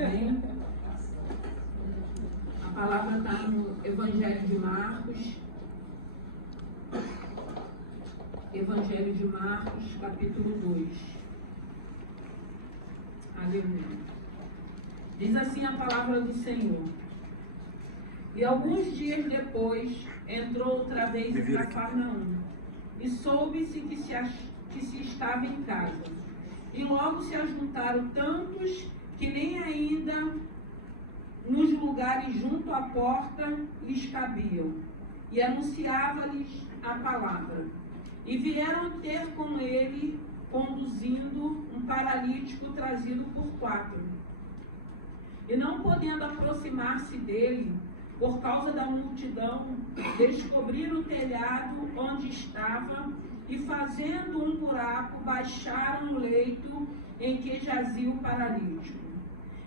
Amém? A palavra está no Evangelho de Marcos. Evangelho de Marcos, capítulo 2. Aleluia. Diz assim a palavra do Senhor. E alguns dias depois, entrou outra vez em Cafarnaum, e soube-se que se estava em casa. E logo se ajuntaram tantos que nem ainda nos lugares junto à porta lhes cabiam, e anunciava-lhes a palavra. E vieram ter com ele, conduzindo um paralítico trazido por 4. E não podendo aproximar-se dele, por causa da multidão, descobriram o telhado onde estava e, fazendo um buraco, baixaram o leito em que jazia o paralítico.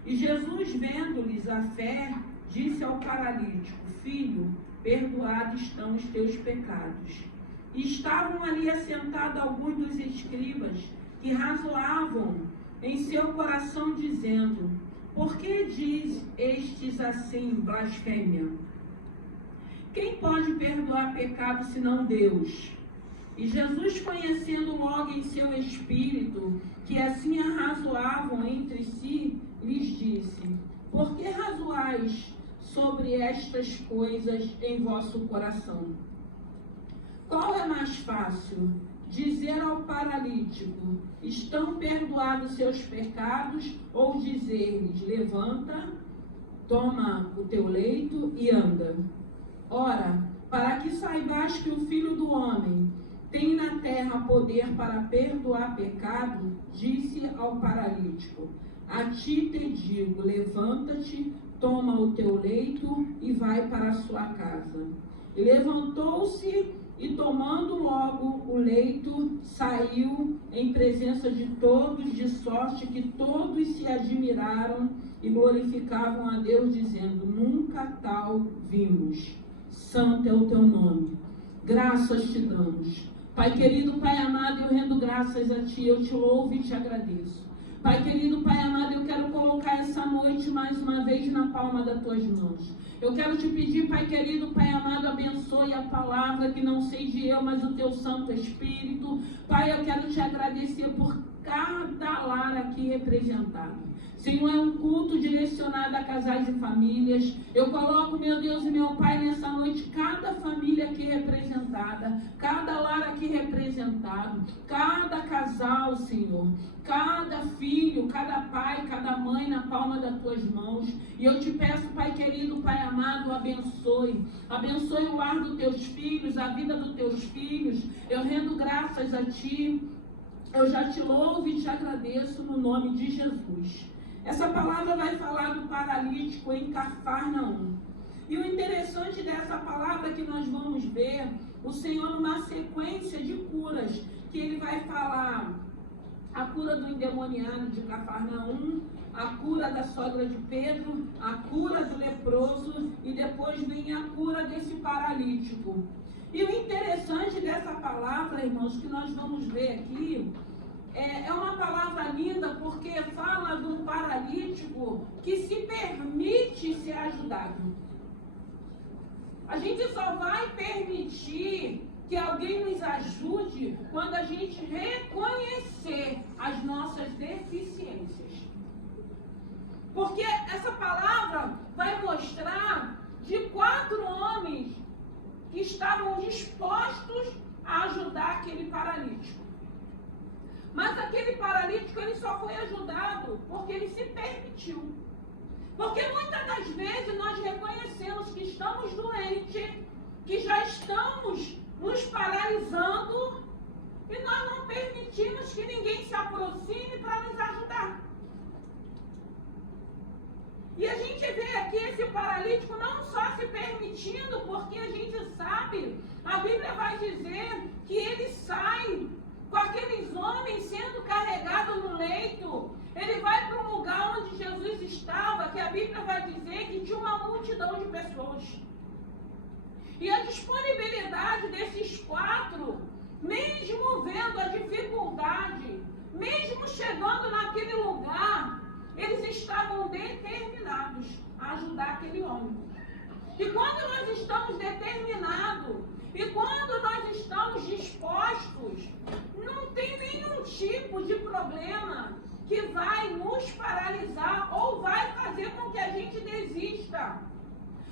E Jesus, vendo-lhes a fé, disse ao paralítico: Filho, perdoados estão os teus pecados. E estavam ali assentados alguns dos escribas que razoavam em seu coração, dizendo: Por que diz estes assim blasfêmia? Quem pode perdoar pecado senão Deus? E Jesus, conhecendo logo em seu espírito que assim arrazoavam entre si, lhes disse: Por que razoais sobre estas coisas em vosso coração? Qual é mais fácil? Dizer ao paralítico: estão perdoados seus pecados, ou dizer-lhes: levanta, toma o teu leito e anda? Ora, para que saibais que o Filho do Homem tem na terra poder para perdoar pecado, disse ao paralítico: a ti te digo, levanta-te, toma o teu leito e vai para a sua casa. E levantou-se e, tomando logo o leito, saiu em presença de todos, de sorte que todos se admiraram e glorificavam a Deus, dizendo: nunca tal vimos. Santo é o teu nome. Graças te damos. Pai querido, Pai amado, eu rendo graças a ti, eu te louvo e te agradeço. Pai querido, Pai amado, eu quero colocar essa noite mais uma vez na palma das tuas mãos. Eu quero te pedir, Pai querido, Pai amado, abençoe a palavra, que não seja eu, mas o teu Santo Espírito. Pai, eu quero te agradecer por cada lar aqui representado. Senhor, é um culto direcionado a casais e famílias. Eu coloco, meu Deus e meu Pai, nessa noite, cada família aqui representada, cada lar aqui representado, cada casal, Senhor, cada filho, cada pai, cada mãe na palma das tuas mãos. E eu te peço, Pai querido, Pai amado, abençoe o lar dos teus filhos, a vida dos teus filhos. Eu rendo graças a ti. Eu já te louvo e te agradeço no nome de Jesus. Essa palavra vai falar do paralítico em Cafarnaum. E o interessante dessa palavra é que nós vamos ver o Senhor numa sequência de curas, que ele vai falar a cura do endemoniado de Cafarnaum, a cura da sogra de Pedro, a cura do leproso, e depois vem a cura desse paralítico. E o interessante dessa palavra, irmãos, que nós vamos ver aqui, é uma palavra linda, porque fala de um paralítico que se permite ser ajudado. A gente só vai permitir que alguém nos ajude quando a gente reconhecer as nossas deficiências. Porque essa palavra vai mostrar de 4 homens que estavam dispostos a ajudar aquele paralítico. Mas aquele paralítico, ele só foi ajudado porque ele se permitiu. Porque muitas das vezes nós reconhecemos que estamos doentes, que já estamos nos paralisando, e nós não permitimos que ninguém se aproxime para nos ajudar. E a gente vê aqui esse paralítico não só se permitindo, porque a gente sabe, a Bíblia vai dizer que ele sai com aqueles homens sendo carregados no leito. Ele vai para um lugar onde Jesus estava, que a Bíblia vai dizer que tinha uma multidão de pessoas. E a disponibilidade desses 4, mesmo vendo a dificuldade, mesmo chegando naquele lugar, eles estavam determinados ajudar aquele homem. E quando nós estamos determinados, e quando nós estamos dispostos, não tem nenhum tipo de problema que vai nos paralisar ou vai fazer com que a gente desista.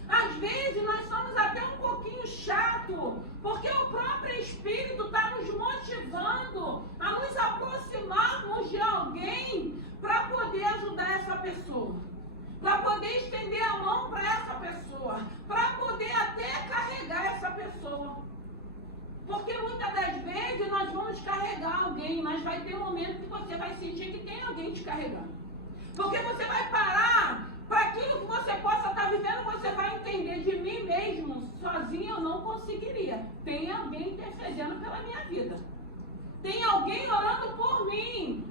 Às vezes nós somos até um pouquinho chato, porque o próprio Espírito está nos motivando a nos aproximarmos de alguém para poder ajudar essa pessoa, para poder estender a mão para essa pessoa, para poder até carregar essa pessoa. Porque muitas das vezes nós vamos carregar alguém, mas vai ter um momento que você vai sentir que tem alguém te carregando. Porque você vai parar para aquilo que você possa estar vivendo, você vai entender de mim mesmo, sozinho eu não conseguiria. Tem alguém intercedendo pela minha vida. Tem alguém orando por mim.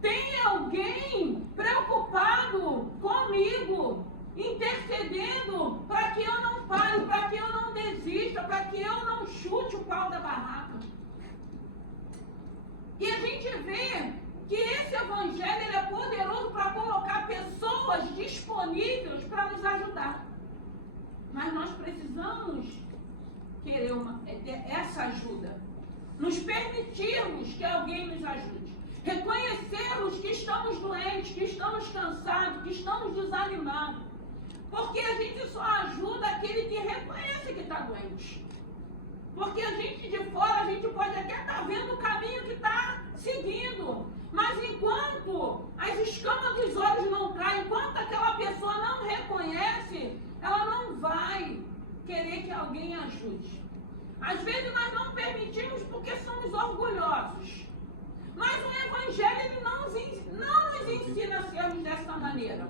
Tem alguém preocupado comigo, intercedendo para que eu não pare, para que eu não desista, para que eu não chute o pau da barraca. E a gente vê que esse evangelho ele é poderoso para colocar pessoas disponíveis para nos ajudar. Mas nós precisamos querer essa ajuda. Nos permitirmos que alguém nos ajude. Reconhecermos que estamos doentes, que estamos cansados, que estamos desanimados. Porque a gente só ajuda aquele que reconhece que está doente. Porque a gente de fora, a gente pode até estar vendo o caminho que está seguindo. Mas enquanto as escamas dos olhos não caem, enquanto aquela pessoa não reconhece, ela não vai querer que alguém ajude. Às vezes nós não permitimos porque somos orgulhosos. Mas o Evangelho ele não nos ensina a sermos dessa maneira.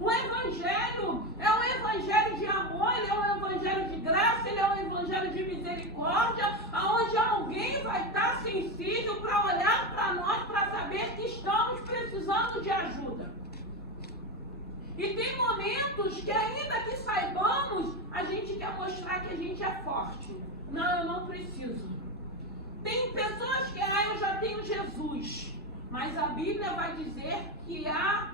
O Evangelho é um Evangelho de amor, ele é um Evangelho de graça, ele é um Evangelho de misericórdia, onde alguém vai estar sensível para olhar para nós, para saber que estamos precisando de ajuda. E tem momentos que ainda que saibamos, a gente quer mostrar que a gente é forte. Não, eu não preciso. Tem pessoas que, eu já tenho Jesus. Mas a Bíblia vai dizer que há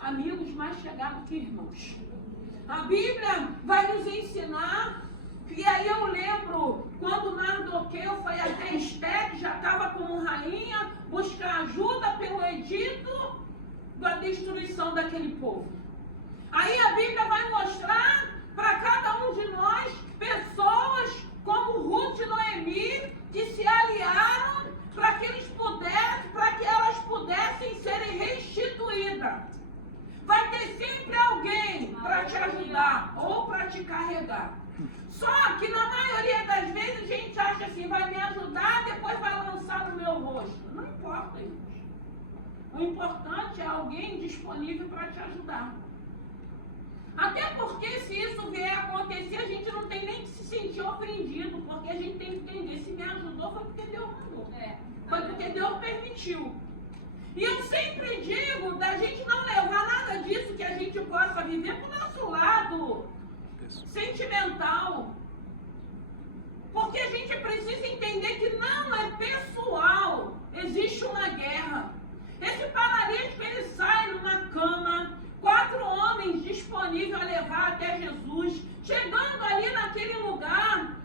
amigos mais chegados que irmãos. A Bíblia vai nos ensinar, e aí eu lembro quando Mardoqueu foi até Esté, que já estava como rainha, buscar ajuda pelo edito da destruição daquele povo. Aí a Bíblia vai mostrar para cada um de nós pessoas como Ruth e Noemi que se aliaram para que elas pudessem serem restituídas. Vai ter sempre alguém para te ajudar ou para te carregar. Só que na maioria das vezes a gente acha assim, vai me ajudar, depois vai lançar no meu rosto. Não importa, gente. O importante é alguém disponível para te ajudar. Até porque se isso vier a acontecer, a gente não tem nem que se sentir ofendido, porque a gente tem que entender, se me ajudou foi porque Deus mandou. Foi porque Deus permitiu. E eu sempre digo da gente não levar nada disso que a gente possa viver para o nosso lado sentimental. Porque a gente precisa entender que não é pessoal, existe uma guerra. Esse paralítico, ele sai numa cama, 4 homens disponíveis a levar até Jesus. Chegando ali naquele lugar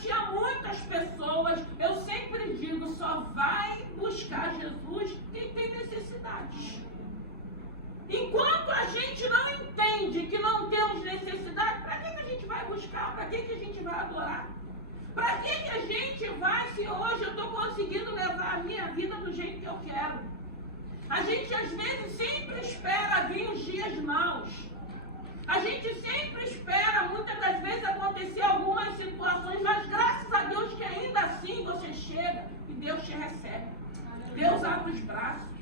tinha muitas pessoas. Eu sempre digo, só vai buscar Jesus quem tem necessidades. Enquanto a gente não entende que não temos necessidade, para que a gente vai buscar? Para que a gente vai adorar? Para que a gente vai, se hoje eu estou conseguindo levar a minha vida do jeito que eu quero? A gente às vezes sempre espera vir os dias maus. A gente sempre espera, muitas das vezes, acontecer algumas situações, mas graças a Deus que ainda assim você chega e Deus te recebe. Deus abre os braços.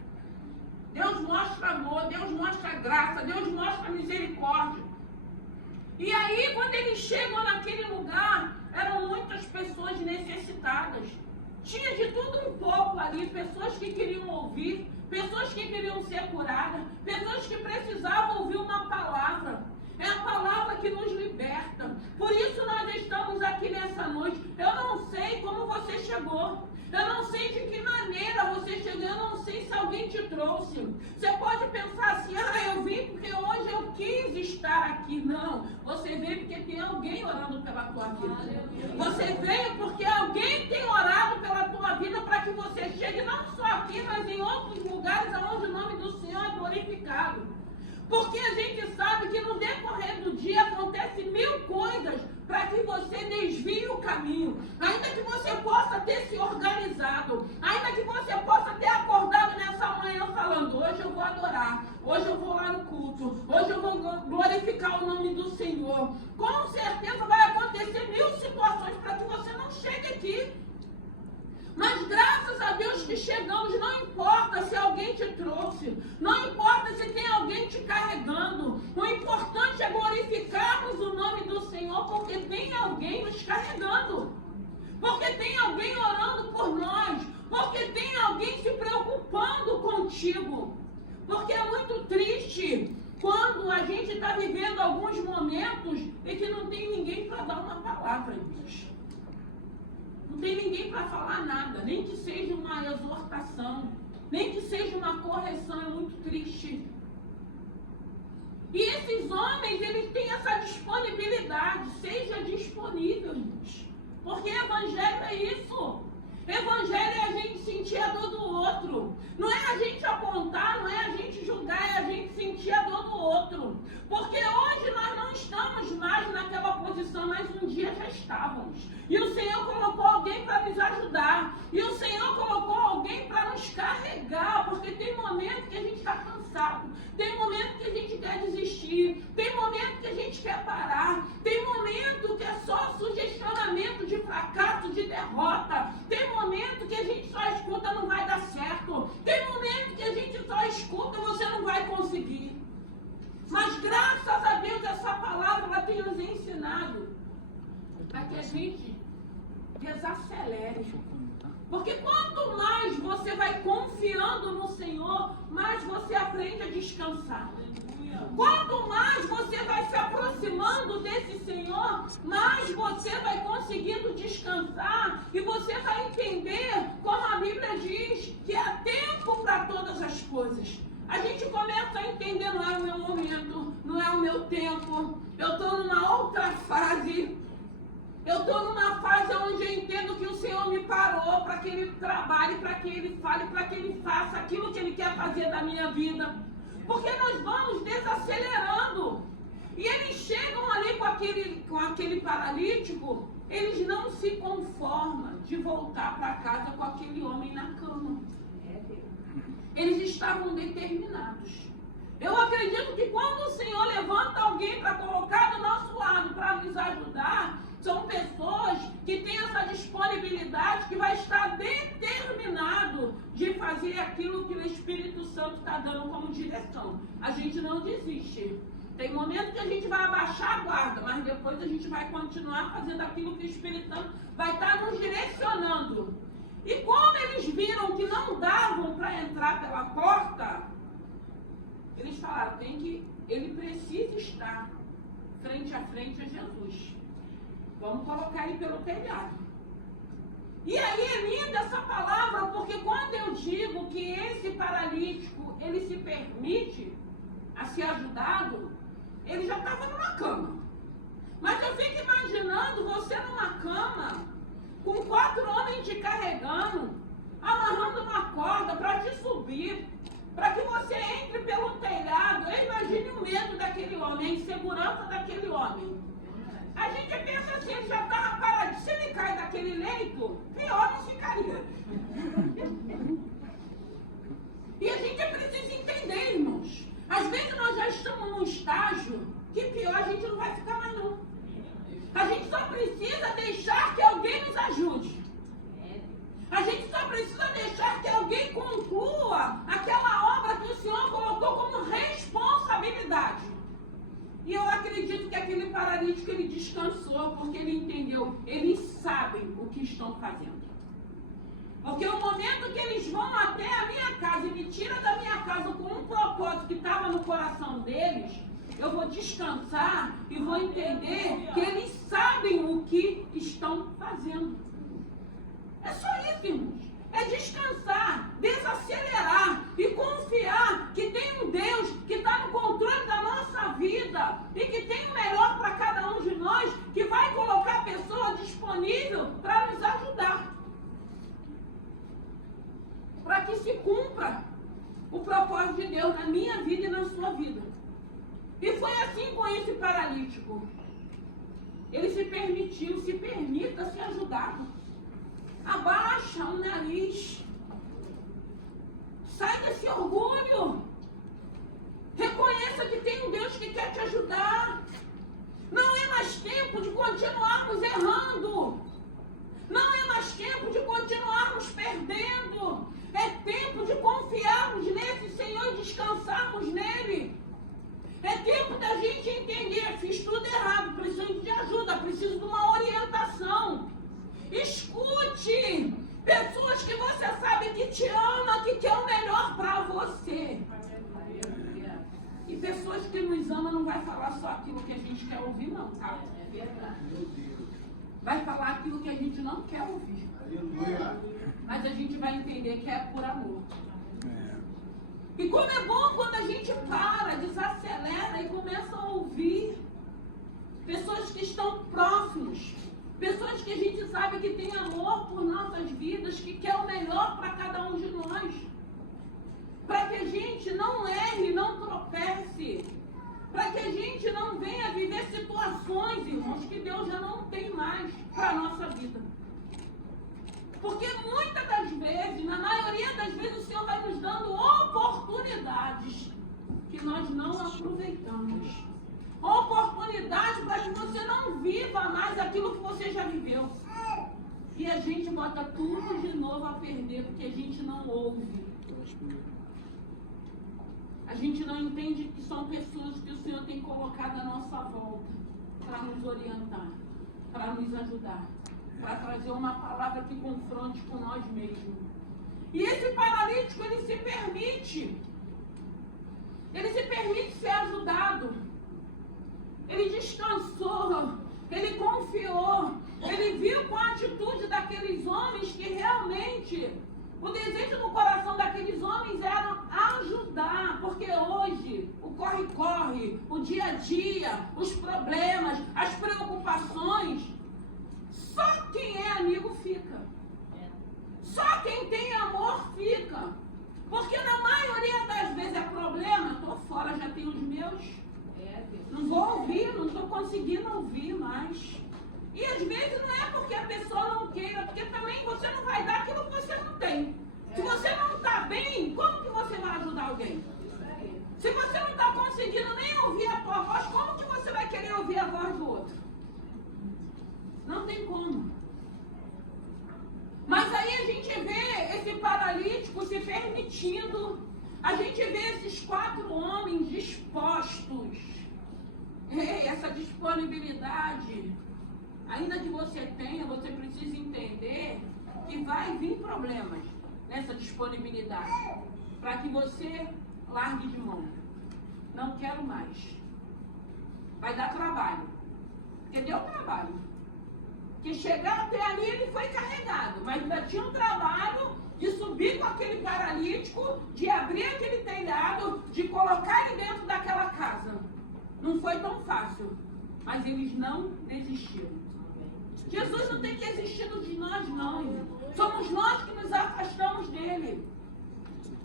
Deus mostra amor, Deus mostra graça, Deus mostra misericórdia. E aí, quando eles chegam naquele lugar, eram muitas pessoas necessitadas. Tinha de tudo um pouco ali, pessoas que queriam ouvir, pessoas que queriam ser curadas, pessoas que precisavam ouvir uma palavra. É a palavra que nos liberta. Por isso nós estamos aqui nessa noite. Eu não sei como você chegou. Eu não sei de que maneira você chegou. Eu não sei se alguém te trouxe. Você pode pensar assim, eu vim porque hoje eu quis estar aqui, não. Você veio porque tem alguém orando pela tua vida. Você veio porque alguém tem orado pela tua vida para que você chegue não só aqui, mas em outros lugares onde o nome do Senhor é glorificado. Porque a gente sabe que no decorrer do dia acontece 1000 coisas para que você desvie o caminho. Ainda que você possa ter se organizado, ainda que você possa ter acordado nessa manhã falando, hoje eu vou adorar, hoje eu vou lá no culto, hoje eu vou glorificar o nome do Senhor. Com certeza vai acontecer 1000 situações para que você não chegue aqui. Mas graças a Deus que chegamos, não importa se alguém te trouxe, não importa se tem alguém te carregando, o importante é glorificarmos o nome do Senhor, porque tem alguém nos carregando, porque tem alguém orando por nós, porque tem alguém se preocupando contigo, porque é muito triste quando a gente está vivendo alguns momentos e que não tem ninguém para dar uma palavra, irmãos. Não tem ninguém para falar nada, nem que seja uma exortação, nem que seja uma correção, é muito triste. E esses homens, eles têm essa disponibilidade, seja disponível, irmãos. Porque evangelho é isso. Evangelho é a gente sentir a dor do outro. Não é a gente apontar, não é a gente julgar, é a gente sentir a dor do outro. Porque hoje nós não estamos mais naquela posição, mas um dia já estávamos. E o Senhor colocou alguém para nos ajudar. E o Senhor colocou alguém para nos carregar. Porque tem momento que a gente está cansado. Tem momento que a gente quer desistir. Tem momento que a gente quer parar. Tem momento que é só sugestionamento de fracasso, de derrota. Tem momento que a gente só escuta, não vai dar certo. Tem momento que a gente só escuta, você não vai conseguir. Mas graças a Deus essa palavra ela tem nos ensinado para que a gente desacelere. Porque quanto mais você vai confiando no Senhor, mais você aprende a descansar. Quanto mais você vai se aproximando desse Senhor, mais você vai conseguindo descansar e você vai entender, como a Bíblia diz, que há tempo para todas as coisas. A gente começa a entender, não é o meu momento, não é o meu tempo, eu estou numa outra fase. Eu estou numa fase onde eu entendo que o Senhor me parou para que Ele trabalhe, para que Ele fale, para que Ele faça aquilo que Ele quer fazer da minha vida. Porque nós vamos desacelerando. E eles chegam ali com aquele paralítico, eles não se conformam de voltar para casa com aquele homem na cama. Eles estavam determinados. Eu acredito que quando o Senhor levanta alguém para colocar do nosso lado, para nos ajudar, são pessoas que têm essa disponibilidade, que vai estar determinado de fazer aquilo que o Espírito Santo está dando como direção. A gente não desiste. Tem momento que a gente vai abaixar a guarda, mas depois a gente vai continuar fazendo aquilo que o Espírito Santo vai estar nos direcionando. E como eles viram que não davam para entrar pela porta, eles falaram, ele precisa estar frente a frente a Jesus. Vamos colocar ele pelo telhado. E aí é linda essa palavra, porque quando eu digo que esse paralítico, ele se permite a ser ajudado, ele já estava numa cama. Mas eu fico imaginando você numa cama, com 4 homens te carregando, amarrando uma corda para te subir, para que você entre pelo telhado. Eu imagine o medo daquele homem, a insegurança daquele homem. A gente pensa assim, ele já estava parado. Se ele cai daquele leito, pior não ficaria. E a gente precisa entender, irmãos. Às vezes nós já estamos num estágio que pior a gente não vai ficar mais não. A gente só precisa deixar que alguém nos ajude. A gente só precisa deixar que alguém conclua aquela obra que o Senhor colocou como responsabilidade. E eu acredito que aquele paralítico, ele descansou, porque ele entendeu, eles sabem o que estão fazendo. Porque o momento que eles vão até a minha casa e me tiram da minha casa com um propósito que estava no coração deles, eu vou descansar e vou entender que eles sabem o que estão fazendo. É só isso, irmãos. É descansar, desacelerar e confiar que tem um Deus que está no controle da nossa vida e misericórdia de Deus na minha vida e na sua vida. E foi assim com esse paralítico. Ele se permitiu, se permita ser ajudado. Abaixa o nariz. Sai desse orgulho. Reconheça que tem um Deus que quer te ajudar. Não é mais tempo de continuarmos errando. Não é mais tempo de continuarmos perdendo. É tempo de confiarmos nesse Senhor e descansarmos nele. É tempo da gente entender, fiz tudo errado, preciso de ajuda, preciso de uma orientação. Escute pessoas que você sabe que te ama, que quer o melhor para você. E pessoas que nos amam não vai falar só aquilo que a gente quer ouvir, não, tá? Vai falar aquilo que a gente não quer ouvir. Mas a gente vai entender que é por amor. E como é bom quando a gente para, desacelera e começa a ouvir pessoas que estão próximos, pessoas que a gente sabe que tem amor por nossas vidas, que quer o melhor para cada um de nós. Para que a gente não erre, não tropece. Para que a gente não venha viver situações, irmãos, que Deus já não tem mais para a nossa vida. Porque muitas das vezes, na maioria das vezes, o Senhor vai nos dando oportunidades que nós não aproveitamos. Oportunidade para que você não viva mais aquilo que você já viveu. E a gente bota tudo de novo a perder porque a gente não ouve. A gente não entende que são pessoas que o Senhor tem colocado à nossa volta para nos orientar, para nos ajudar, para trazer uma palavra que confronte com nós mesmos. E esse paralítico, ele se permite ser ajudado. Ele descansou, ele confiou, ele viu com a atitude daqueles homens que realmente o desejo no coração daqueles homens era ajudar, porque hoje o corre-corre, o dia a dia, os problemas, as preocupações, só quem é amigo fica. Só quem tem amor fica. Porque na maioria das vezes é problema, estou fora, já tenho os meus. Não vou ouvir, não estou conseguindo ouvir mais. E às vezes não é porque a pessoa não queira, porque também você não vai dar aquilo que você não tem. Se você não está bem, como que você vai ajudar alguém? Se você não está conseguindo nem ouvir a tua voz, como que você vai querer ouvir a voz do outro? Não tem como. Mas aí a gente vê esse paralítico se permitindo, a gente vê esses 4 homens dispostos. Essa disponibilidade, ainda que você tenha, você precisa entender que vai vir problemas nessa disponibilidade, para que você largue de mão. Não quero mais. Vai dar trabalho. Porque deu trabalho. Que chegar até ali ele foi carregado, mas ainda tinha um trabalho de subir com aquele paralítico, de abrir aquele telhado, de colocar ele dentro daquela casa. Não foi tão fácil, mas eles não desistiram. Jesus não tem desistido de nós, não. Somos nós que nos afastamos dele.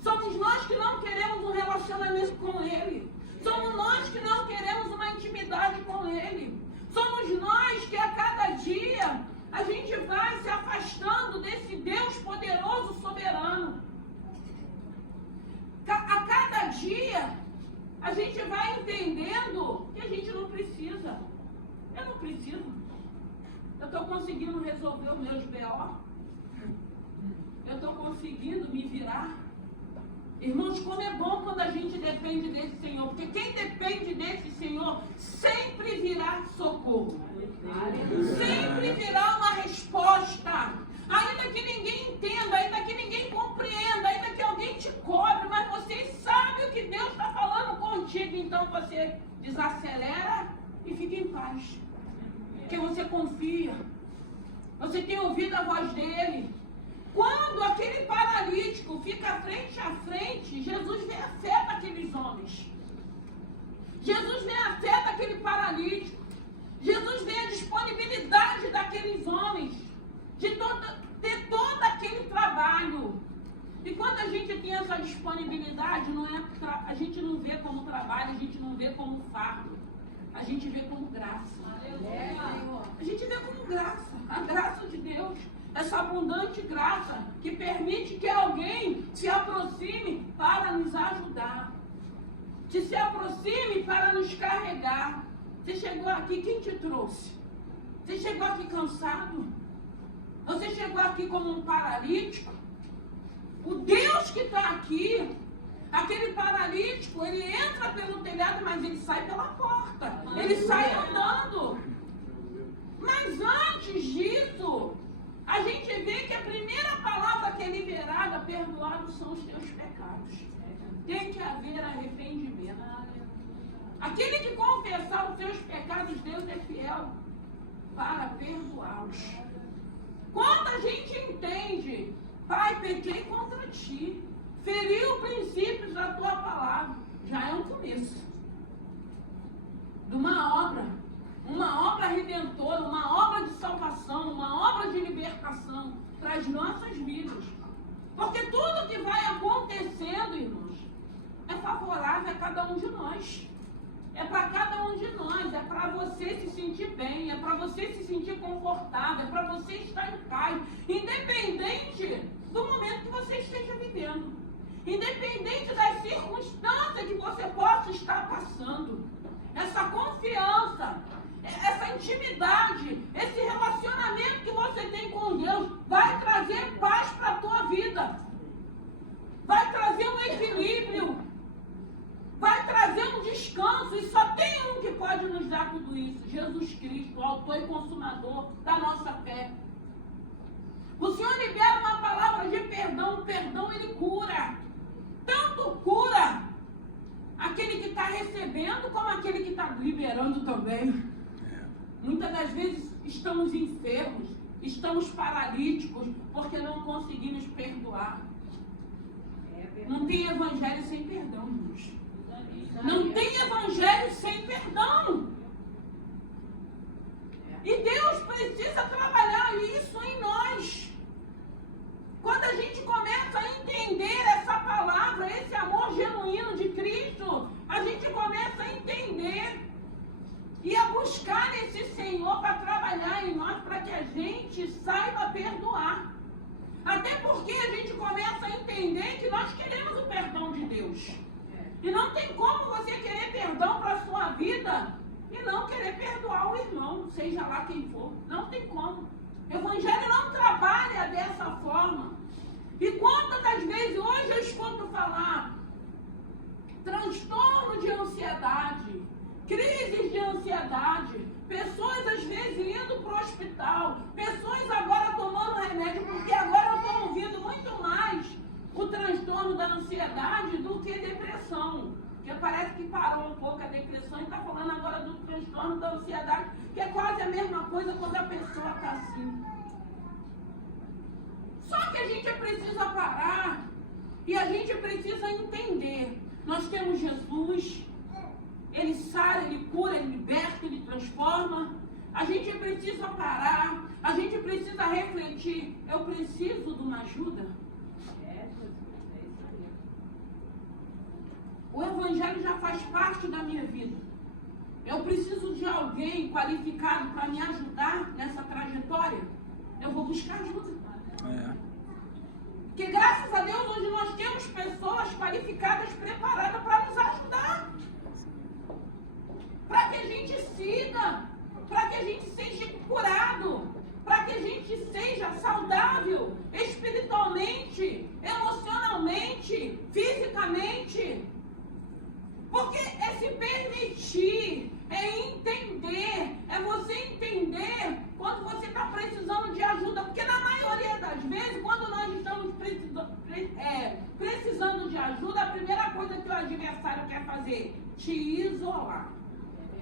Somos nós que não queremos um relacionamento com ele. Somos nós que não queremos uma intimidade com ele. Somos nós que a cada dia a gente vai se afastando desse Deus poderoso, soberano. A cada dia a gente vai entendendo que a gente não precisa. Eu não preciso. Eu estou conseguindo resolver os meus B.O. Eu estou conseguindo me virar. Irmãos, como é bom quando a gente depende desse Senhor. Porque quem depende desse Senhor sempre virá socorro. Sempre virá uma resposta. Ainda que ninguém entenda, ainda que ninguém compreenda, ainda que alguém te cobre, mas você sabe o que Deus está falando contigo. Então você desacelera e fica em paz. Porque você confia. Você tem ouvido a voz dele. Quando aquele paralítico fica frente a frente, Jesus vê a fé daqueles homens. Jesus vê a fé daquele paralítico. Jesus vê a disponibilidade daqueles homens de ter todo aquele trabalho. E quando a gente tem essa disponibilidade, a gente não vê como trabalho, a gente não vê como fardo, a gente vê como graça. A gente vê como graça, a graça de Deus, essa abundante graça que permite que alguém se aproxime para nos ajudar, que se aproxime para nos carregar. Você chegou aqui, quem te trouxe? Você chegou aqui cansado? Você chegou aqui como um paralítico? O Deus que está aqui, aquele paralítico, ele entra pelo telhado, mas ele sai pela porta. Ele sai andando. Mas antes disso, a gente vê que a primeira palavra que é liberada, perdoados são os teus pecados. Tem que haver arrependimento. Aquele que confessar os seus pecados, Deus é fiel para perdoá-los. Quando a gente entende, Pai, pequei contra ti, feriu princípios da tua palavra, já é um começo de uma obra redentora, uma obra de salvação, uma obra de libertação para as nossas vidas. Porque tudo que vai acontecendo, irmãos, é favorável a cada um de nós. É para cada um de nós, é para você se sentir bem, é para você se sentir confortável, é para você estar em paz, independente do momento que você esteja vivendo, independente das circunstâncias que você possa estar passando. Essa confiança, essa intimidade, esse relacionamento que você tem com Deus vai trazer paz para a tua vida, vai trazer um equilíbrio, vai trazer um descanso, e só tem um que pode nos dar tudo isso: Jesus Cristo, o autor e consumador da nossa fé. O Senhor libera uma palavra de perdão, o perdão ele cura, tanto cura aquele que está recebendo, como aquele que está liberando também. Muitas das vezes estamos enfermos, estamos paralíticos, porque não conseguimos perdoar. Não tem evangelho sem perdão, irmãos. Não tem evangelho sem perdão. E Deus precisa trabalhar isso em nós. Quando a gente começa a entender essa palavra, esse amor genuíno de Cristo, a gente começa a entender e a buscar esse Senhor para trabalhar em nós, para que a gente saiba perdoar. Até porque a gente começa a entender que nós queremos o perdão de Deus. E não tem como você querer perdão para a sua vida e não querer perdoar o irmão, seja lá quem for. Não tem como. O Evangelho não trabalha dessa forma. E quantas das vezes hoje eu escuto falar transtorno de ansiedade, crises de ansiedade, pessoas às vezes indo para o hospital, pessoas agora tomando remédio, porque agora eu estou ouvindo muito mais o transtorno da ansiedade do que depressão. Porque parece que parou um pouco a depressão e está falando agora do transtorno da ansiedade, que é quase a mesma coisa quando a pessoa está assim. Só que a gente precisa parar e a gente precisa entender. Nós temos Jesus, Ele sara, Ele cura, Ele liberta, Ele transforma. A gente precisa parar, a gente precisa refletir. Eu preciso de uma ajuda? O Evangelho já faz parte da minha vida. Eu preciso de alguém qualificado para me ajudar nessa trajetória. Eu vou buscar ajuda. Porque graças a Deus hoje nós temos pessoas qualificadas, preparadas para nos ajudar. Para que a gente siga, para que a gente seja curado, para que a gente seja saudável espiritualmente, emocionalmente, fisicamente. Porque é se permitir, é entender, é você entender quando você está precisando de ajuda. Porque na maioria das vezes, quando nós estamos precisando de ajuda, a primeira coisa que o adversário quer fazer, te isolar,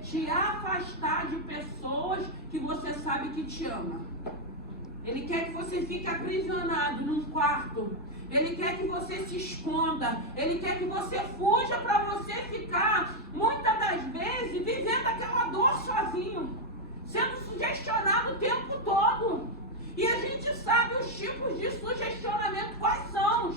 te afastar de pessoas que você sabe que te ama. Ele quer que você fique aprisionado num quarto. Ele quer que você se esconda. Ele quer que você fuja para você ficar, muitas das vezes, vivendo aquela dor sozinho, sendo sugestionado o tempo todo. E a gente sabe os tipos de sugestionamento, quais são.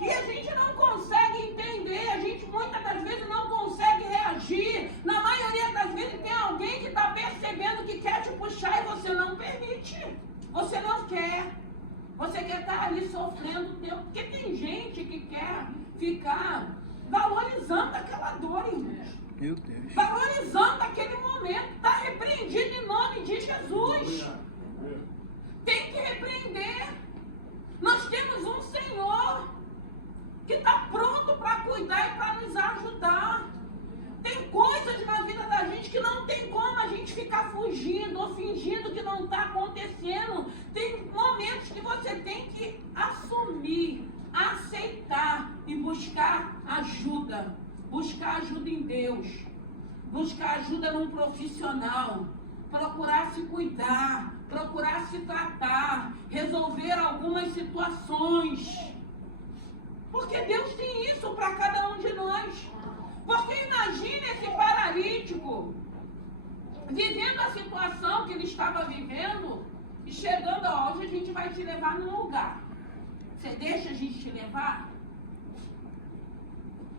E a gente não consegue entender, a gente muitas das vezes não consegue reagir. Na maioria das vezes tem alguém que está percebendo que quer te puxar e você não permite. Você não quer. Você quer estar ali sofrendo o tempo. Porque tem gente que quer ficar valorizando aquela dor, irmãos. Meu Deus. Valorizando aquele momento. Está repreendido em nome de Jesus. Tem que repreender. Nós temos um Senhor que está pronto para cuidar e para nos ajudar. Tem coisas na vida da gente que não tem como a gente ficar fugindo ou fingindo que não está acontecendo. Tem momentos que você tem que assumir, aceitar e buscar ajuda. Buscar ajuda em Deus. Buscar ajuda num profissional. Procurar se cuidar. Procurar se tratar. Resolver algumas situações. Porque Deus tem isso para cada um de nós. Porque imagine esse paralítico vivendo a situação que ele estava vivendo e chegando, ó, hoje a gente vai te levar num lugar. Você deixa a gente te levar?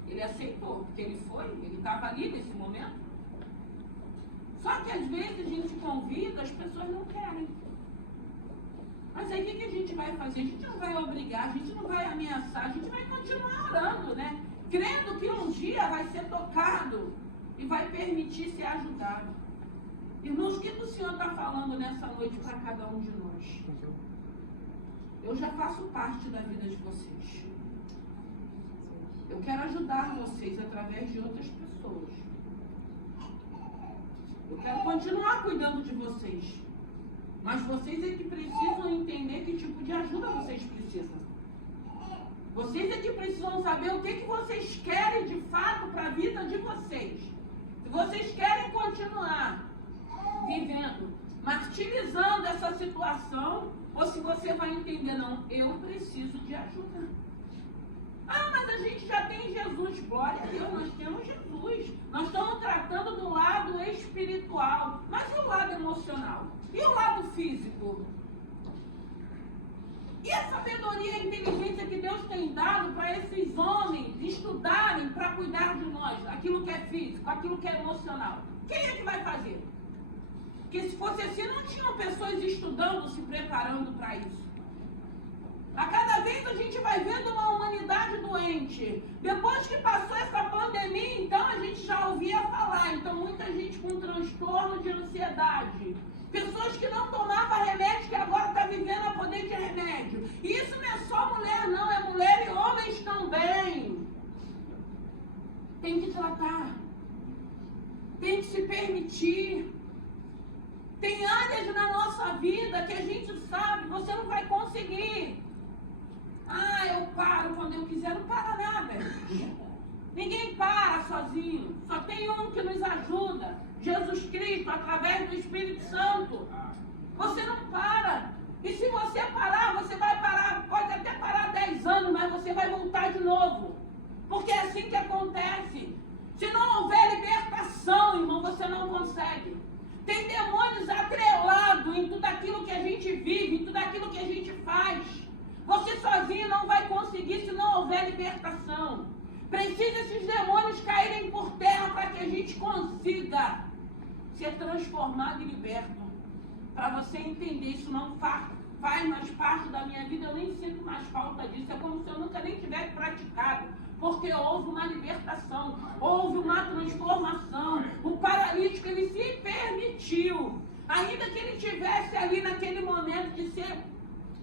Ele aceitou, porque ele foi, ele estava ali nesse momento. Só que às vezes a gente convida, as pessoas não querem. Mas aí o que a gente vai fazer? A gente não vai obrigar, a gente não vai ameaçar, a gente vai continuar orando, né? Crendo que um dia vai ser tocado e vai permitir ser ajudado. Irmãos, o que o Senhor está falando nessa noite para cada um de nós? Eu já faço parte da vida de vocês. Eu quero ajudar vocês através de outras pessoas. Eu quero continuar cuidando de vocês. Mas vocês é que precisam entender que tipo de ajuda vocês precisam. Vocês é que precisam saber o que vocês querem de fato para a vida de vocês. Se vocês querem continuar vivendo, martirizando essa situação, ou se você vai entender, não, eu preciso de ajuda. Ah, mas a gente já tem Jesus. Glória a Deus, nós temos Jesus. Nós estamos tratando do lado espiritual. Mas e o lado emocional? E o lado físico? E a sabedoria e a inteligência que Deus tem dado para esses homens estudarem para cuidar de nós? Aquilo que é físico, aquilo que é emocional. Quem é que vai fazer? Porque se fosse assim, não tinham pessoas estudando, se preparando para isso. A cada vez a gente vai vendo uma humanidade doente. Depois que passou essa pandemia, então a gente já ouvia falar. Então muita gente com transtorno de ansiedade. Pessoas que não tomavam remédio, que agora estão vivendo a poder de remédio. E isso não é só mulher, não. É mulher e homens também. Tem que tratar. Tem que se permitir. Tem áreas na nossa vida que a gente sabe, você não vai conseguir. Ah, eu paro quando eu quiser. Não para nada. Ninguém para sozinho. Só tem um que nos ajuda. Jesus Cristo, através do Espírito Santo. Você não para. E se você parar, você vai parar, pode até parar 10 anos, mas você vai voltar de novo. Porque é assim que acontece. Se não houver libertação, irmão, você não consegue. Tem demônios atrelados em tudo aquilo que a gente vive, em tudo aquilo que a gente faz. Você sozinho não vai conseguir se não houver libertação. Precisa esses demônios caírem por terra para que a gente consiga ser transformado e liberto. Para você entender, isso não faz mais parte da minha vida, eu nem sinto mais falta disso. É como se eu nunca nem tivesse praticado. Porque houve uma libertação, houve uma transformação. O paralítico, ele se permitiu. Ainda que ele estivesse ali naquele momento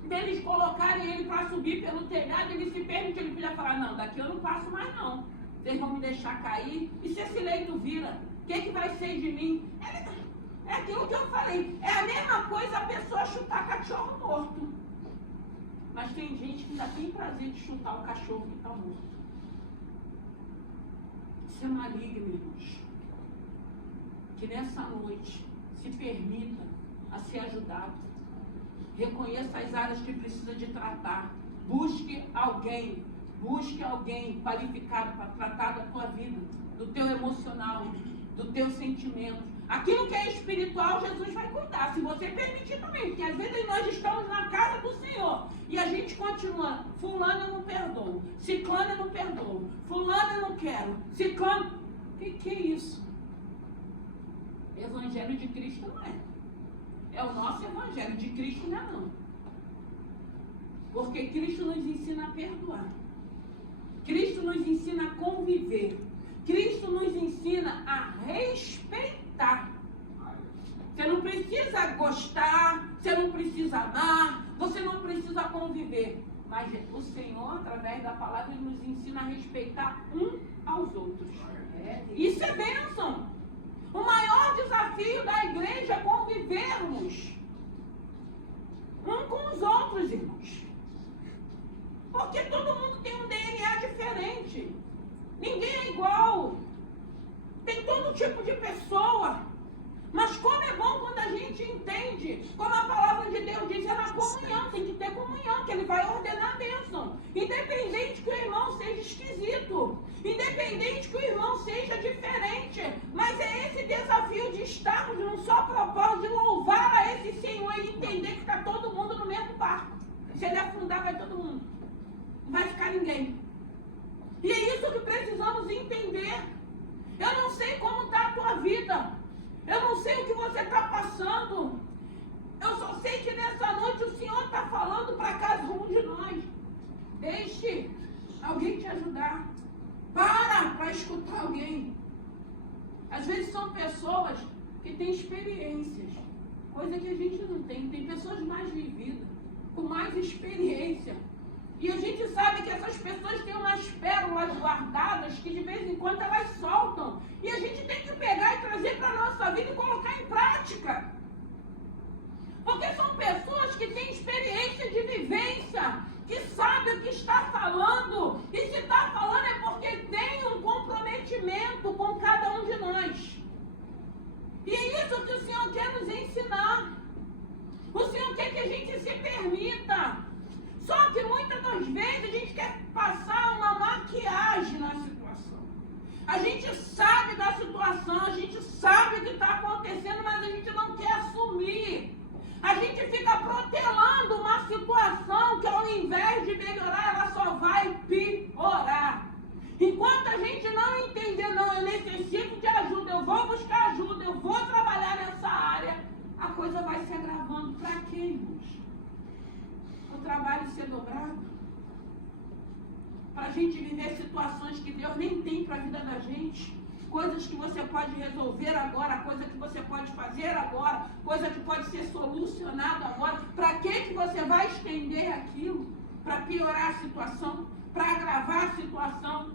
deles colocarem ele para subir pelo telhado, ele se permitiu. Ele podia falar, não, daqui eu não passo mais não. Vocês vão me deixar cair. E se esse leito vira, o que vai ser de mim? É aquilo que eu falei. É a mesma coisa a pessoa chutar cachorro morto. Mas tem gente que ainda tem prazer de chutar o cachorro que está morto. Isso é maligno, irmãos. Que nessa noite se permita a ser ajudado. Reconheça as áreas que precisa de tratar. Busque alguém qualificado para tratar da tua vida, do teu emocional, do teu sentimento. Aquilo que é espiritual, Jesus vai cuidar, se você permitir também, porque às vezes nós estamos na casa do Senhor e a gente continua, fulano eu não perdoo, ciclano eu não perdoo, fulano eu não quero, ciclano, o que é isso? Evangelho de Cristo não é. É o nosso evangelho, de Cristo não é não. Porque Cristo nos ensina a perdoar. Cristo nos ensina a conviver. Cristo nos ensina a respeitar. Você não precisa gostar, você não precisa amar, você não precisa conviver. Mas o Senhor, através da palavra, nos ensina a respeitar um aos outros. Isso é bênção. O maior desafio da igreja é convivermos um com os outros, irmãos. Porque todo mundo tem um DNA diferente. Ninguém é igual. Tem todo tipo de pessoa. Mas como é bom quando a gente entende, como a palavra de Deus diz, é na comunhão, tem que ter comunhão, que Ele vai ordenar a bênção. Independente que o irmão seja esquisito, independente que o irmão seja diferente, mas é esse desafio de estarmos num só propósito, de louvar a esse Senhor e entender que está todo mundo no mesmo barco. Se Ele afundar, vai todo mundo. Não vai ficar ninguém. E é isso que precisamos entender. Eu não sei como está a tua vida. Eu não sei o que você está passando. Eu só sei que nessa noite o Senhor está falando para cada um de nós. Deixe alguém te ajudar. Para escutar alguém. Às vezes são pessoas que têm experiências, coisa que a gente não tem. Tem pessoas mais vividas, com mais experiência. E a gente sabe que essas pessoas têm umas pérolas guardadas que de vez em quando elas soltam. E a gente tem que pegar e trazer para a nossa vida e colocar em prática. Porque são pessoas que têm experiência de vivência, que sabem o que está falando. E se está falando é porque tem um comprometimento com cada um de nós. E é isso que o Senhor quer nos ensinar. O Senhor quer que a gente se permita. Só que muitas das vezes a gente quer passar uma maquiagem na situação. A gente sabe da situação, a gente sabe o que está acontecendo, mas a gente não quer assumir. A gente fica protelando uma situação que ao invés de melhorar, ela só vai piorar. Enquanto a gente não entender, não, eu necessito de ajuda, eu vou buscar ajuda, eu vou trabalhar nessa área, a coisa vai se agravando. Para quê, irmãos? O trabalho ser dobrado, para a gente viver situações que Deus nem tem para a vida da gente, coisas que você pode resolver agora, coisa que você pode fazer agora, coisa que pode ser solucionada agora. Para que você vai estender aquilo? Para piorar a situação, para agravar a situação,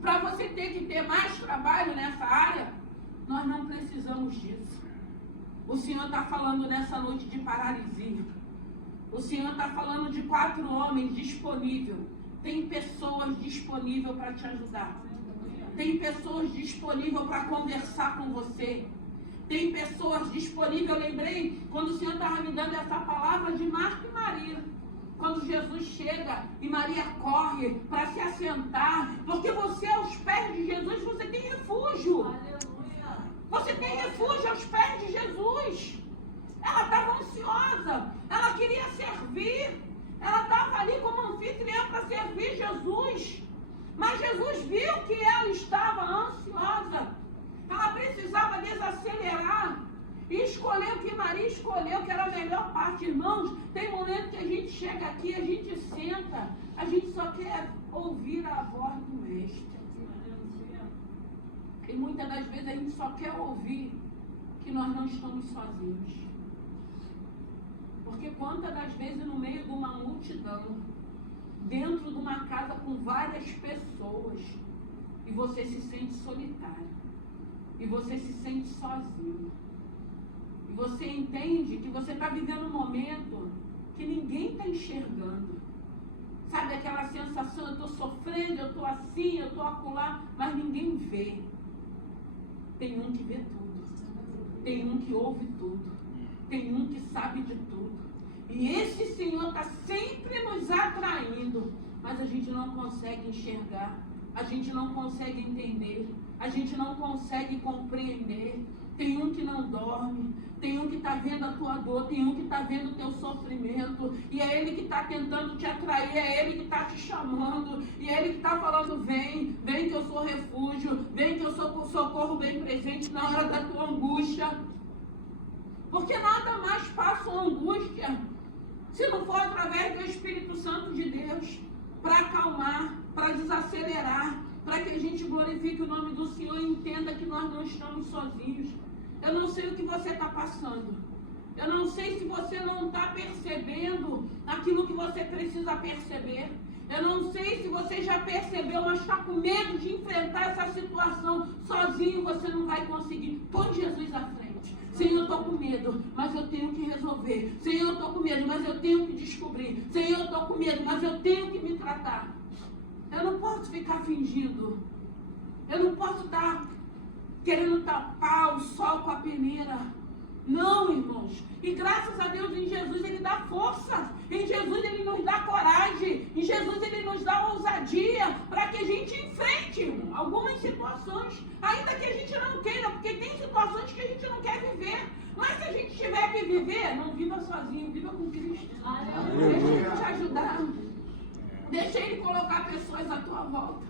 para você ter que ter mais trabalho nessa área? Nós não precisamos disso. O Senhor está falando nessa noite de paralisia. O Senhor está falando de 4 homens disponíveis. Tem pessoas disponíveis para te ajudar. Tem pessoas disponíveis para conversar com você. Tem pessoas disponíveis. Eu lembrei quando o Senhor estava me dando essa palavra de Marta e Maria. Quando Jesus chega e Maria corre para se assentar. Porque você, aos pés de Jesus, você tem refúgio. Aleluia. Você tem refúgio aos pés de Jesus. Ela estava ansiosa, ela queria servir, ela estava ali como anfitriã para servir Jesus. Mas Jesus viu que ela estava ansiosa, ela precisava desacelerar e escolheu o que Maria escolheu, que era a melhor parte. Irmãos, tem momento que a gente chega aqui, a gente senta, a gente só quer ouvir a voz do Mestre. E muitas das vezes a gente só quer ouvir que nós não estamos sozinhos. Porque quantas das vezes no meio de uma multidão, dentro de uma casa com várias pessoas, e você se sente solitário, e você se sente sozinho, e você entende que você está vivendo um momento que ninguém está enxergando. Sabe aquela sensação, eu estou sofrendo, eu estou assim, eu estou acolá, mas ninguém vê. Tem um que vê tudo, tem um que ouve tudo, tem um que sabe de tudo. E esse Senhor está sempre nos atraindo, mas a gente não consegue enxergar, a gente não consegue entender, a gente não consegue compreender. tem um que não dorme, tem um que está vendo a tua dor, tem um que está vendo o teu sofrimento, e é ele que está tentando te atrair, é ele que está te chamando, e é ele que está falando, vem que eu sou refúgio, vem que eu sou socorro bem presente na hora da tua angústia. Porque nada mais passa uma angústia se não for através do Espírito Santo de Deus, para acalmar, para desacelerar, para que a gente glorifique o nome do Senhor e entenda que nós não estamos sozinhos. Eu não sei o que você está passando. Eu não sei se você não está percebendo aquilo que você precisa perceber. Eu não sei se você já percebeu, mas está com medo de enfrentar essa situação. Sozinho você não vai conseguir. Põe Jesus à frente. Senhor, eu estou com medo, mas eu tenho que resolver. Senhor, eu estou com medo, mas eu tenho que descobrir. Senhor, eu estou com medo, mas eu tenho que me tratar. Eu não posso ficar fingindo. Eu não posso estar querendo tapar o sol com a peneira. Não, irmãos. E graças a Deus em Jesus Ele dá força. Em Jesus Ele nos dá coragem. Em Jesus Ele nos dá ousadia para que a gente enfrente algumas situações. Ainda que a gente não queira, porque tem situações que a gente não quer viver. Mas se a gente tiver que viver, não viva sozinho, viva com Cristo. Deixa Ele te ajudar. Deixa Ele colocar pessoas à tua volta.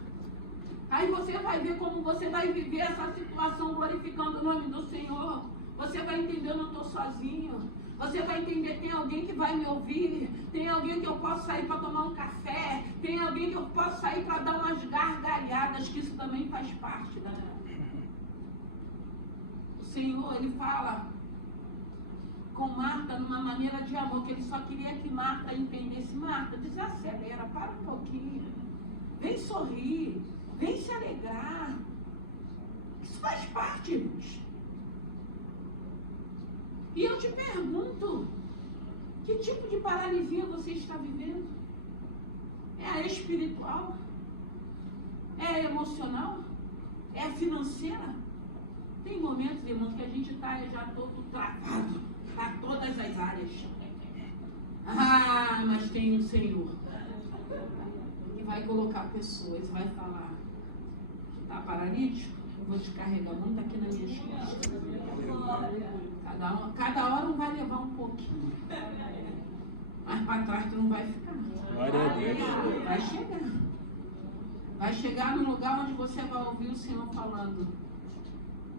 Aí você vai ver como você vai viver essa situação glorificando o nome do Senhor. Você vai entender, eu não estou sozinho. Você vai entender, tem alguém que vai me ouvir. Tem alguém que eu posso sair para tomar um café. Tem alguém que eu posso sair para dar umas gargalhadas, que isso também faz parte da... O Senhor, Ele fala com Marta numa maneira de amor, que Ele só queria que Marta entendesse. Marta, desacelera, para um pouquinho. Vem sorrir. Vem se alegrar. Isso faz parte, irmãos. E eu te pergunto, que tipo de paralisia você está vivendo? É a espiritual? É a emocional? É a financeira? Tem momentos, irmãos, que a gente está já todo travado para todas as áreas. Ah, mas tem um Senhor que vai colocar pessoas, vai falar, está paralítico? Eu vou te carregar, não está aqui na minha costas. Cada hora um vai levar um pouquinho. Mas para trás tu não vai ficar. Vai chegar. Vai chegar no lugar onde você vai ouvir o Senhor falando.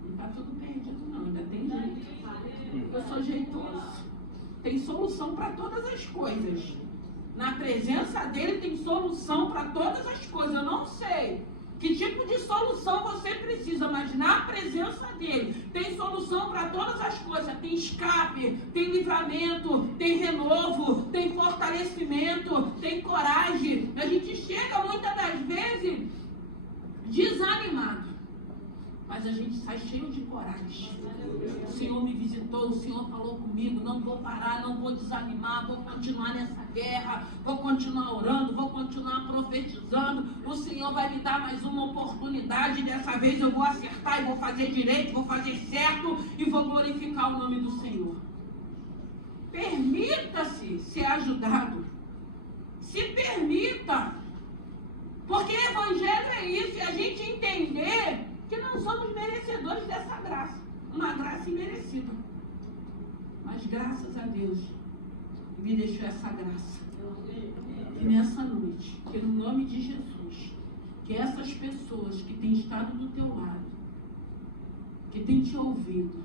Não está tudo perdido não, ainda tem jeito. Eu sou jeitoso. Tem solução para todas as coisas. Na presença dele tem solução para todas as coisas. Eu não sei que tipo de solução você precisa, mas na presença dele tem solução para todas as coisas. Tem escape, tem livramento, tem renovo, tem fortalecimento, tem coragem. A gente chega muitas das vezes desanimado, mas a gente sai cheio de coragem. O Senhor me visitou, o Senhor falou comigo, não vou parar, não vou desanimar, vou continuar nessa guerra, vou continuar orando, vou continuar profetizando. O Senhor vai me dar mais uma oportunidade, dessa vez eu vou acertar e vou fazer direito, vou fazer certo e vou glorificar o nome do Senhor. Permita-se ser ajudado. Se permita. Porque Evangelho é isso, e a gente entender que não somos merecedores dessa graça. Uma graça imerecida. Mas graças a Deus me deixou essa graça. Que nessa noite, que no nome de Jesus, que essas pessoas que têm estado do teu lado, que têm te ouvido,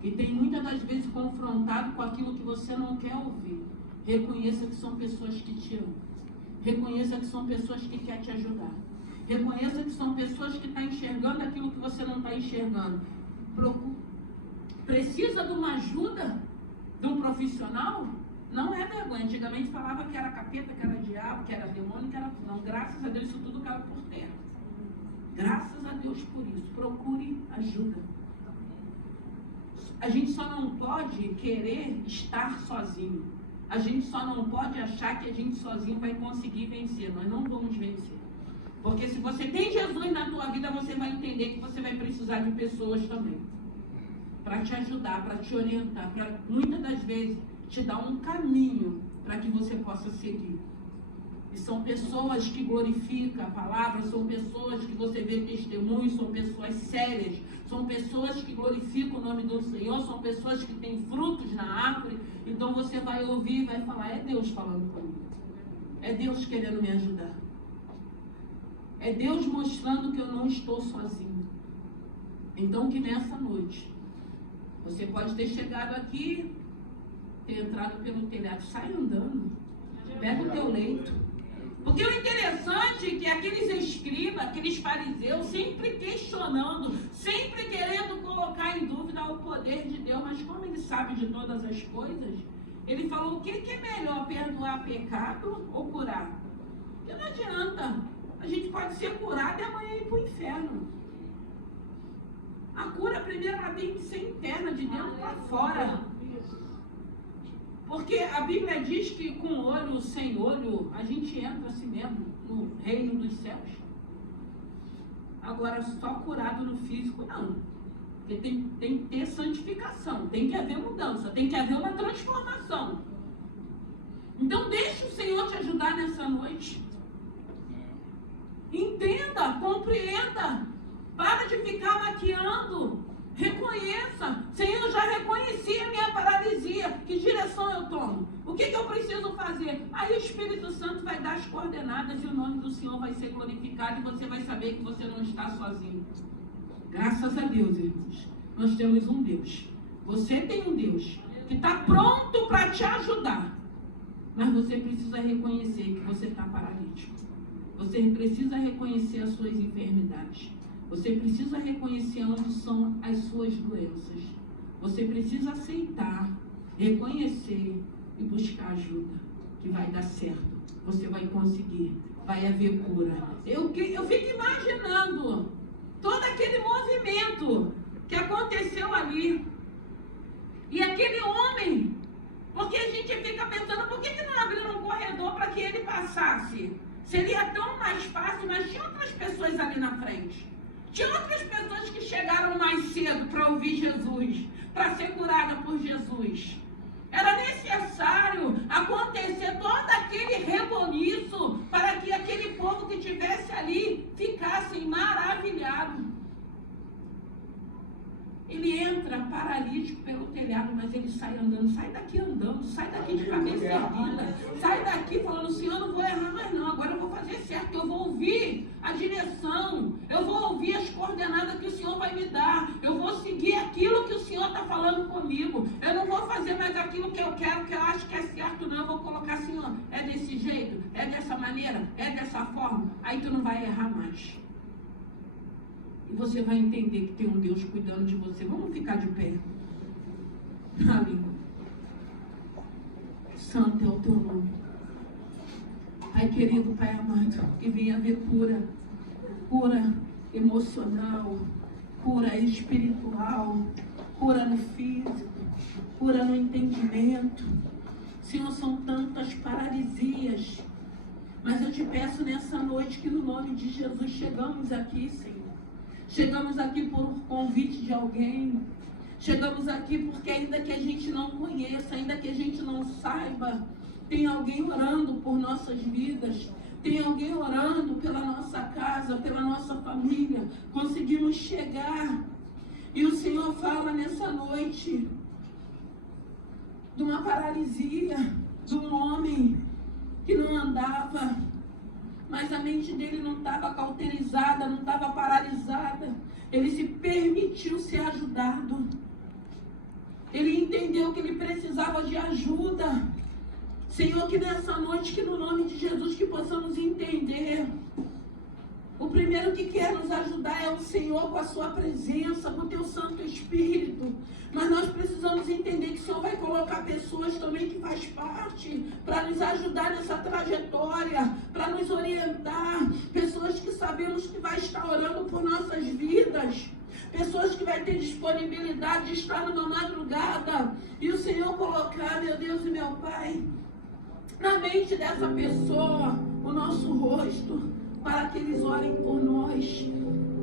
que têm muitas das vezes confrontado com aquilo que você não quer ouvir, reconheça que são pessoas que te amam. Reconheça que são pessoas que querem te ajudar. Reconheça que são pessoas que estão enxergando aquilo que você não está enxergando. Precisa de uma ajuda de um profissional? Não é vergonha. Antigamente falava que era capeta, que era diabo, que era demônio, que era... Não, graças a Deus isso tudo caiu por terra. Graças a Deus por isso. Procure ajuda. A gente só não pode querer estar sozinho. A gente só não pode achar que a gente sozinho vai conseguir vencer. Nós não vamos vencer. Porque se você tem Jesus na tua vida, você vai entender que você vai precisar de pessoas também. Para te ajudar, para te orientar, para muitas das vezes te dar um caminho para que você possa seguir. E são pessoas que glorificam a palavra, são pessoas que você vê testemunhos, são pessoas sérias, são pessoas que glorificam o nome do Senhor, são pessoas que têm frutos na árvore. Então você vai ouvir e vai falar, é Deus falando comigo. É Deus querendo me ajudar. É Deus mostrando que eu não estou sozinho. Então que nessa noite, você pode ter chegado aqui, ter entrado pelo telhado, sai andando, pega o teu leito. Porque o interessante é que aqueles escribas, aqueles fariseus, sempre questionando, sempre querendo colocar em dúvida o poder de Deus, mas como ele sabe de todas as coisas, ele falou, o que é melhor, perdoar pecado ou curar? Porque não adianta, a gente pode ser curado e amanhã ir para o inferno. A cura primeiro ela tem que ser interna, de dentro para fora. Porque a Bíblia diz que com olho, sem olho, a gente entra assim mesmo no reino dos céus. Agora, só curado no físico, não. Porque tem que ter santificação, tem que haver mudança, tem que haver uma transformação. Então, deixe o Senhor te ajudar nessa noite. Entenda, compreenda. Para de ficar maquiando. Reconheça. Senhor, eu já reconheci a minha paralisia. Que direção eu tomo? O que eu preciso fazer? Aí o Espírito Santo vai dar as coordenadas e o nome do Senhor vai ser glorificado e você vai saber que você não está sozinho. Graças a Deus, irmãos. Nós temos um Deus. Você tem um Deus que está pronto para te ajudar. Mas você precisa reconhecer que você está paralítico. Você precisa reconhecer as suas enfermidades. Você precisa reconhecer onde são as suas doenças. Você precisa aceitar, reconhecer e buscar ajuda, que vai dar certo. Você vai conseguir, vai haver cura. Eu fico imaginando todo aquele movimento que aconteceu ali. E aquele homem, porque a gente fica pensando, por que não abriram um corredor para que ele passasse? Seria tão mais fácil, mas tinha outras pessoas ali na frente. Tinha outras pessoas que chegaram mais cedo para ouvir Jesus, para ser curada por Jesus. Era necessário acontecer todo aquele reboliço para que aquele povo que estivesse ali ficasse maravilhado. Ele entra paralítico pelo telhado, mas ele sai andando. Sai daqui andando, sai daqui de cabeça erguida. Sai daqui falando, Senhor, eu não vou errar mais não. Agora eu vou fazer certo, eu vou ouvir a direção. Eu vou ouvir as coordenadas que o Senhor vai me dar. Eu vou seguir aquilo que o Senhor está falando comigo. Eu não vou fazer mais aquilo que eu quero, que eu acho que é certo, não. Eu vou colocar assim, ó, é desse jeito, é dessa maneira, é dessa forma. Aí tu não vai errar mais. E você vai entender que tem um Deus cuidando de você. Vamos ficar de pé. Aleluia. Santo é o teu nome. Pai querido, Pai amado, que venha haver cura. Cura emocional, cura espiritual, cura no físico, cura no entendimento. Senhor, são tantas paralisias. Mas eu te peço nessa noite que no nome de Jesus chegamos aqui, Senhor. Chegamos aqui por um convite de alguém. Chegamos aqui porque ainda que a gente não conheça, ainda que a gente não saiba, tem alguém orando por nossas vidas. Tem alguém orando pela nossa casa, pela nossa família. Conseguimos chegar. E o Senhor fala nessa noite de uma paralisia, de um homem que não andava, mas a mente dele não estava cauterizada, não estava paralisada. Ele se permitiu ser ajudado. Ele entendeu que ele precisava de ajuda. Senhor, que nessa noite, que no nome de Jesus, que possamos entender. O primeiro que quer nos ajudar é o Senhor, com a sua presença, com o teu Santo Espírito. Mas nós precisamos entender que o Senhor vai colocar pessoas também que faz parte para nos ajudar nessa trajetória, para nos orientar. Pessoas que sabemos que vai estar orando por nossas vidas. Pessoas que vai ter disponibilidade de estar numa madrugada. E o Senhor colocar, meu Deus e meu Pai, na mente dessa pessoa, o nosso rosto, para que eles orem por nós.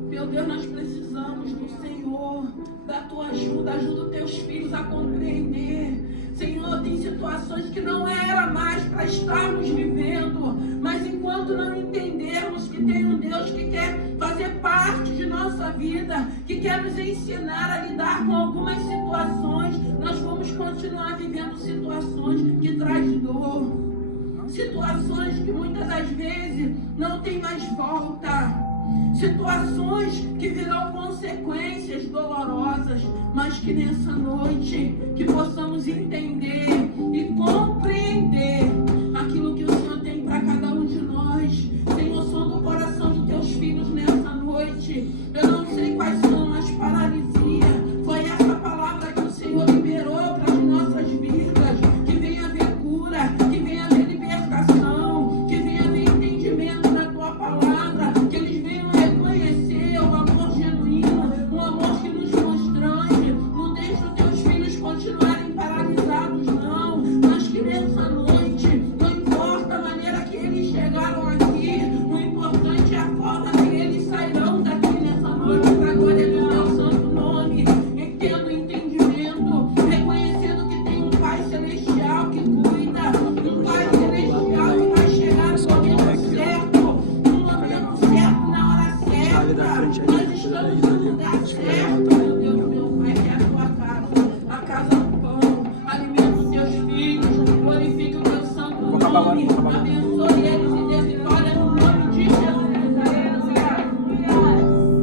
Meu Deus, nós precisamos do Senhor, da tua ajuda. Ajuda os teus filhos a compreender. Senhor, tem situações que não era mais para estarmos vivendo, mas enquanto não entendermos que tem um Deus que quer fazer parte de nossa vida, que quer nos ensinar a lidar com algumas situações, nós vamos continuar vivendo situações que traz dor, situações que muitas das vezes não tem mais volta, situações que virão consequências dolorosas, mas que nessa noite que possamos entender e compreender aquilo que o Senhor tem para cada um de nós. Senhor, sonda o coração dos teus filhos nessa noite. Eu não sei quais